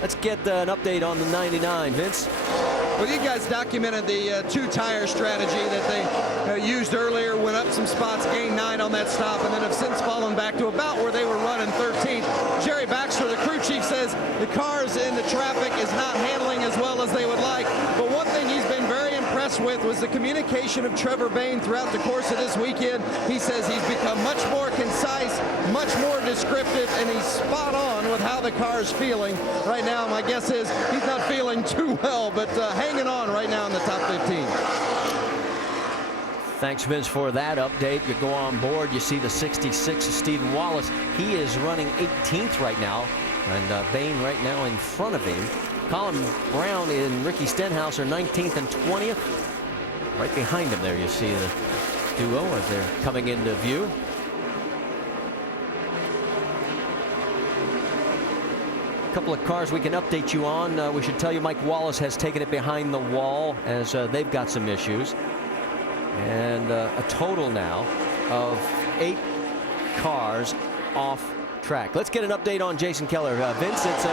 Let's get an update on the 99, Vince. Well, you guys documented the two-tire strategy that they used earlier, went up some spots, gained 9 on that stop, and then have since fallen back to about where they were running 13th. Jerry Baxter, the crew chief, says the cars in the traffic is not handling as well as they would like. But one thing he's been very impressed with was the communication of Trevor Bayne throughout the course of this weekend. He says he's become much more concise, much more descriptive, and he's spot on with how the car is feeling right now. My guess is he's not feeling too well, but hanging on right now in the top 15. Thanks, Vince, for that update. You go on board, you see the 66 of Stephen Wallace. He is running 18th right now, and Bayne right now in front of him. Colin Brown and Ricky Stenhouse are 19th and 20th. Right behind him there, you see the duo as they're coming into view. A couple of cars we can update you on. We should tell you Mike Wallace has taken it behind the wall as they've got some issues. And a total now of 8 cars off track. Let's get an update on Jason Keller. Vince, it's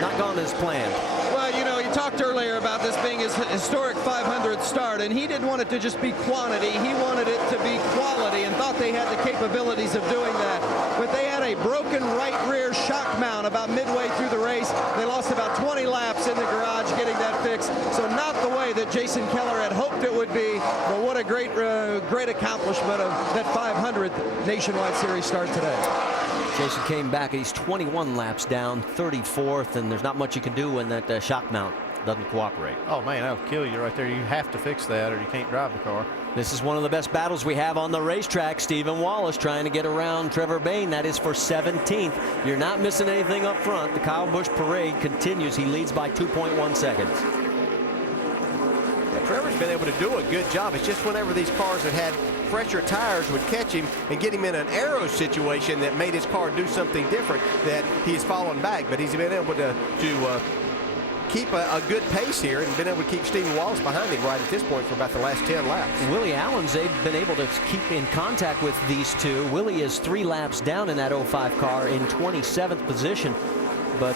not gone as planned. Well, you know, you talked earlier about this being his historic 500th start, and he didn't want it to just be quantity. He wanted it to be quality and thought they had the capabilities of doing that. But they had a broken right rear shock mount about midway through the race. They lost about 20 laps in the garage getting that fixed. So not the way that Jason Keller had hoped it would be, but what a great accomplishment of that 500th Nationwide Series start today. Jason came back and he's 21 laps down, 34th, and there's not much you can do when that shock mount doesn't cooperate. Oh man, that'll kill you right there. You have to fix that or you can't drive the car. This is one of the best battles we have on the racetrack. Stephen Wallace trying to get around Trevor Bayne. That is for 17th. You're not missing anything up front. The Kyle Busch parade continues. He leads by 2.1 seconds. Yeah, Trevor's been able to do a good job. It's just whenever these cars that had fresher tires would catch him and get him in an aero situation that made his car do something different, that he's fallen back. But he's been able to keep a good pace here and been able to keep Stephen Wallace behind him right at this point for about the last 10 laps. Willie Allen's, they've been able to keep in contact with these two. Willie is 3 laps down in that 05 car in 27th position. But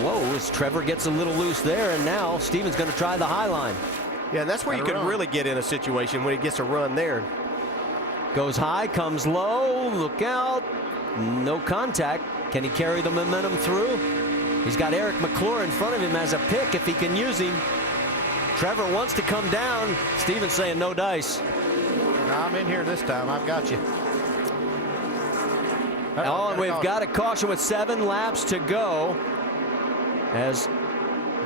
whoa, as Trevor gets a little loose there, and now Stephen's going to try the high line. Yeah, and that's where you can really get in a situation when he gets a run there. Goes high, comes low, look out, no contact. Can he carry the momentum through? He's got Eric McClure in front of him as a pick if he can use him. Trevor wants to come down. Stephen's saying no dice. I'm in here this time. I've got you. Oh, and we've got a caution with 7 laps to go as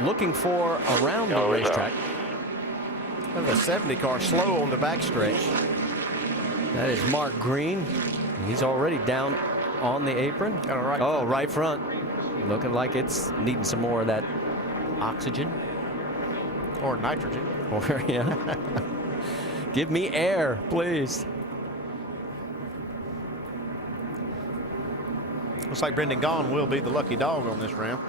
looking for around the racetrack. The 70 car slow on the backstretch. That is Mark Green. He's already down on the apron. Right front. Looking like it's needing some more of that oxygen. Or nitrogen. Or, yeah. Give me air, please. Looks like Brendan Gaughan will be the lucky dog on this round.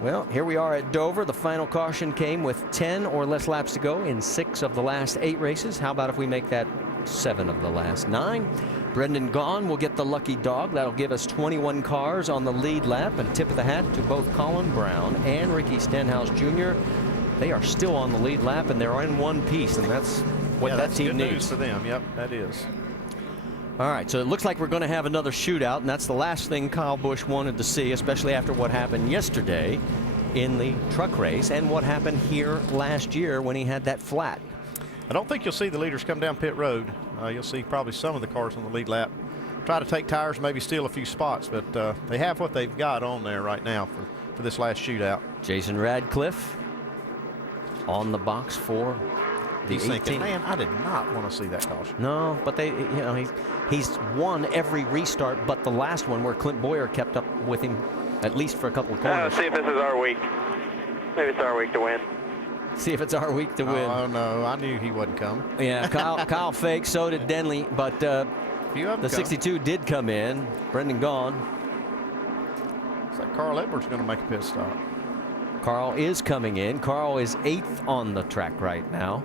Well, here we are at Dover. The final caution came with 10 or less laps to go in 6 of the last 8 races. How about if we make that 7 of the last 9? Brendan Gaughan will get the lucky dog. That'll give us 21 cars on the lead lap. And tip of the hat to both Colin Brown and Ricky Stenhouse Jr. They are still on the lead lap, and they're in one piece, and that's what that team needs. News for them. Yep, that is. All right, so it looks like we're going to have another shootout, and that's the last thing Kyle Busch wanted to see, especially after what happened yesterday in the truck race and what happened here last year when he had that flat. I don't think you'll see the leaders come down pit road. You'll see probably some of the cars on the lead lap try to take tires, maybe steal a few spots, but they have what they've got on there right now for this last shootout. Jason Radcliffe on the box for the 18. Thinking, man, I did not want to see that caution. No, but he's won every restart but the last one where Clint Boyer kept up with him at least for a couple of corners. See if this is our week. Maybe it's our week to win. See if it's our week to win. Oh no, I knew he wasn't coming. Yeah, Kyle faked, so did Denley, but the 62 did come in. Brendan Gaughan. Looks like Carl Edwards going to make a pit stop. Carl is coming in. Carl is 8th on the track right now.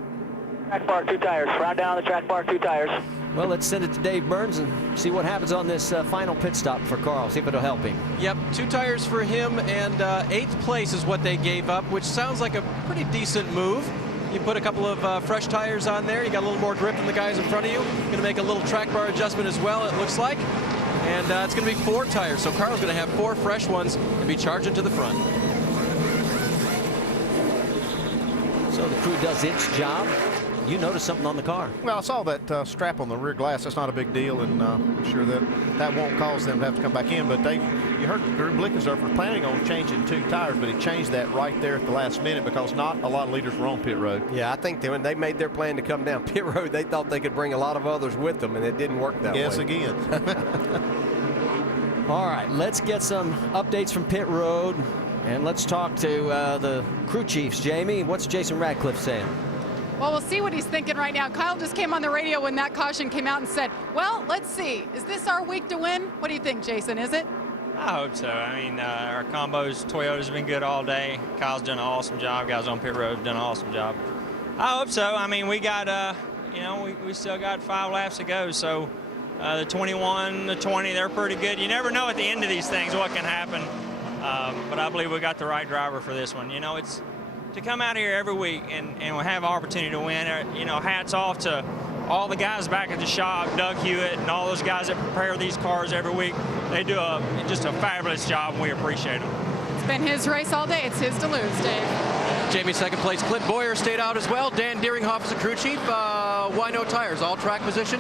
Track bar, 2 tires. Round down the track bar, 2 tires. Well, let's send it to Dave Burns and see what happens on this final pit stop for Carl. See if it'll help him. Yep, 2 tires for him, and 8th place is what they gave up, which sounds like a pretty decent move. You put a couple of fresh tires on there. You got a little more grip than the guys in front of you. Going to make a little track bar adjustment as well, it looks like. And it's going to be 4 tires, so Carl's going to have 4 fresh ones and be charging to the front. So the crew does its job. You noticed something on the car. Well, I saw that strap on the rear glass. That's not a big deal, and I'm sure that won't cause them to have to come back in. But you heard Drew Blickensdorfer was planning on changing 2 tires, but he changed that right there at the last minute because not a lot of leaders were on pit road. Yeah, I think when they made their plan to come down pit road, they thought they could bring a lot of others with them, and it didn't work that way. Yes, again. All right, let's get some updates from pit road, and let's talk to the crew chiefs. Jamie, what's Jason Radcliffe saying? Well, we'll see what he's thinking right now. Kyle just came on the radio when that caution came out and said, well, let's see. Is this our week to win? What do you think, Jason? Is it? I hope so. I mean, our combos, Toyota's been good all day. Kyle's done an awesome job. Guys on pit road have done an awesome job. I hope so. I mean, we got, we still got 5 laps to go. So the 21, the 20, they're pretty good. You never know at the end of these things what can happen. But I believe we got the right driver for this one. You know, it's to come out here every week and we'll have an opportunity to win. You know, hats off to all the guys back at the shop, Doug Hewitt and all those guys that prepare these cars every week. They do just a fabulous job, and we appreciate them. It's been his race all day. It's his to lose, Dave. Jamie, 2nd place. Clint Boyer stayed out as well. Dan Deeringhoff is the crew chief. Why no tires? All track position?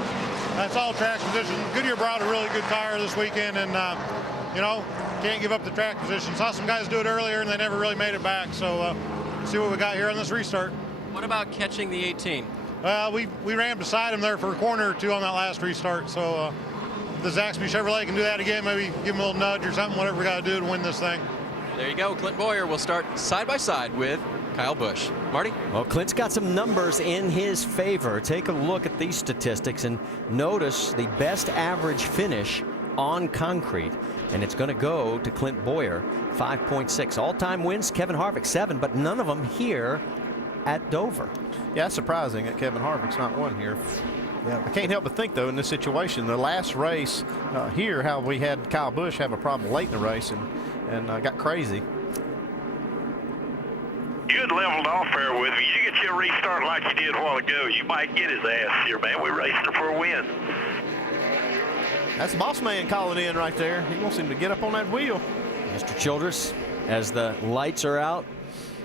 That's all track position. Goodyear brought a really good tire this weekend, and can't give up the track position. Saw some guys do it earlier, and they never really made it back. So see what we got here on this restart. What about catching the 18? We ran beside him there for a corner or 2 on that last restart. So if the Zaxby Chevrolet can do that again, maybe give him a little nudge or something, whatever we got to do to win this thing. There you go. Clint Boyer will start side by side with Kyle Busch. Marty? Well, Clint's got some numbers in his favor. Take a look at these statistics and notice the best average finish on concrete. And it's going to go to Clint Boyer, 5.6. All-time wins, Kevin Harvick, 7, but none of them here at Dover. Yeah, that's surprising that Kevin Harvick's not won here. Yeah, I can't help but think, though, in this situation, the last race here, how we had Kyle Busch have a problem late in the race and got crazy. You had leveled off there with me. You get your restart like you did a while ago, you might get his ass here, man. We're racing for a win. That's the boss man calling in right there. He wants him to get up on that wheel. Mr. Childress, as the lights are out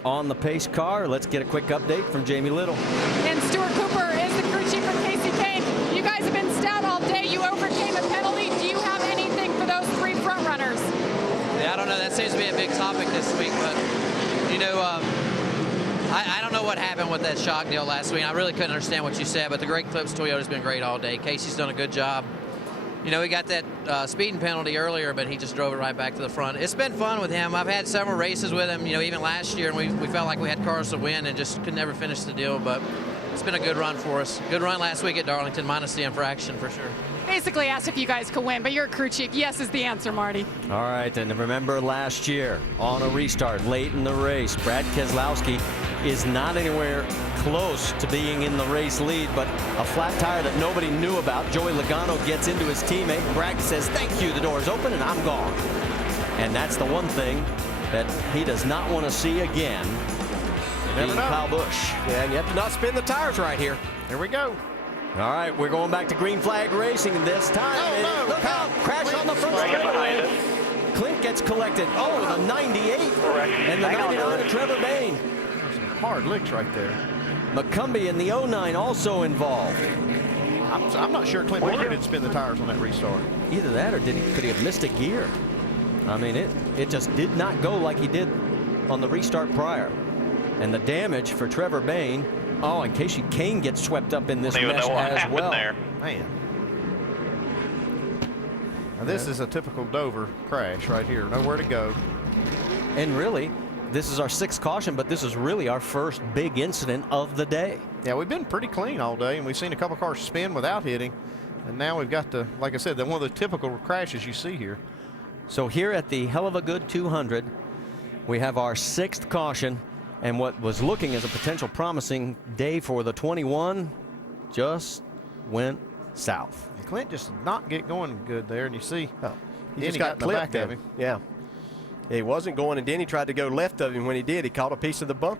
on the pace car, let's get a quick update from Jamie Little. And Stuart Cooper is the crew chief for Casey Kane. You guys have been stout all day. You overcame a penalty. Do you have anything for those 3 front runners? Yeah, I don't know. That seems to be a big topic this week, but I don't know what happened with that shock deal last week. I really couldn't understand what you said, but the Great Clips Toyota's been great all day. Casey's done a good job. You know, he got that speeding penalty earlier, but he just drove it right back to the front. It's been fun with him. I've had several races with him, even last year, and we felt like we had cars to win and just could never finish the deal, but it's been a good run for us. Good run last week at Darlington, minus the infraction for sure. Basically asked if you guys could win, but you're a crew chief. Yes is the answer, Marty. All right, and remember last year on a restart late in the race, Brad Keselowski is not anywhere close to being in the race lead, but a flat tire that nobody knew about. Joey Logano gets into his teammate. Brad says, thank you, the door's open, and I'm gone. And that's the one thing that he does not want to see again. Being Kyle Busch. Yeah, and you have to not spin the tires right here. Here we go. All right, we're going back to green flag racing this time. Oh, no. Look out, crash on the front straightaway. Clint gets collected. Oh, the 98 and the 99 of Trevor Bayne. Hard licks right there. McCumbee in the 09 also involved. I'm not sure Clint Boyer did spin the tires on that restart. Either that or could he have missed a gear? I mean, it just did not go like he did on the restart prior. And the damage for Trevor Bayne. Oh, and Casey Kane gets swept up in this mess as well. Man. Now this is a typical Dover crash right here. Nowhere to go. And really, this is our 6th caution, but this is really our first big incident of the day. Yeah, we've been pretty clean all day, and we've seen a couple cars spin without hitting. And now we've got the, like I said, one of the typical crashes you see here. So here at the Hell of a Good 200, we have our 6th caution. And what was looking as a potential promising day for the 21 just went south. Clint just did not get going good there, and you see He Denny just got in the clipped back of then. him. Yeah. He wasn't going, and Denny tried to go left of him. When he did, he caught a piece of the bump